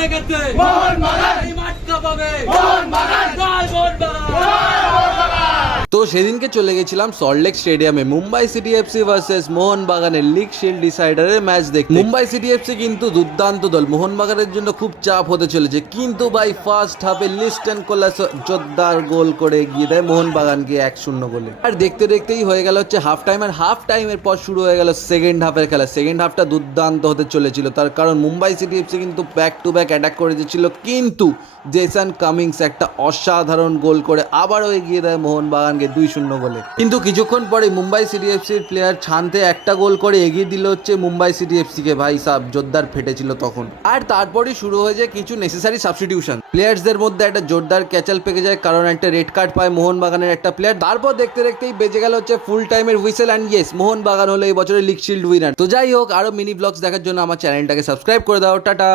লেগেছে মোহনবাগান, এই মাঠ কাঁপাবে মোহনবাগান, জয় মোহনবাগান। তো সেদিনকে চলে গেছিলাম সল্টলেক স্টেডিয়ামে মুম্বাই সিটি এফসি ভার্সেস মোহনবাগানের লিগ শিল্ড ডিসাইডারের ম্যাচ দেখতে। মুম্বাই সিটি এফসি কিন্তু দুর্দান্ত দল, মোহনবাগানের জন্য খুব চাপ হতে চলেছে, কিন্তু ভাই ফার্স্ট হাফে লিস্টন কোলাস জোরদার গোল করে এগিয়ে দেয় মোহনবাগানকে 1-0 গোলে। আর দেখতে দেখতেই হয়ে গেল হচ্ছে হাফ টাইম, আর হাফ টাইমের পর শুরু হয়ে গেল সেকেন্ড হাফের খেলা। সেকেন্ড হাফটা দুর্দান্ত হতে চলেছিল, তার কারণ মুম্বাই সিটি এফসি কিন্তু ব্যাক টু ব্যাক অ্যাটাক করে দিচ্ছিল, কিন্তু জেসন কামিংস একটা অসাধারণ গোল করে আবারও এগিয়ে দেয় মোহনবাগানকে 2-0 গোলে। কিন্তু কিছুক্ষণ পরে মুম্বাই সিটি এফসির প্লেয়ার ছানতে একটা গোল করে এগিয়ে দিল হচ্ছে মুম্বাই সিটি এফসিকে। ভাই সাহেব জোরদার ফেটেছিল তখন। আর তারপরেই শুরু হয়ে যায় কিছু নেসেসারি সাবস্টিটিউশন, প্লেয়ার্সদের মধ্যে একটা জোরদার ক্যাচাল পেকে যায়, কারণ একটা রেড কার্ড পায় মোহনবাগানের একটা প্লেয়ার। তারপর দেখতে দেখতেই বেজে গেল হচ্ছে ফুল টাইমের হুইসেল, অ্যান্ড ইয়েস মোহনবাগান হলো এই বছরের লিগ শিল্ড উইনার। তো যাই হোক, আরো মিনি ব্লগস দেখার জন্য আমার চ্যানেলটাকে সাবস্ক্রাইব করে দাও। টাটা।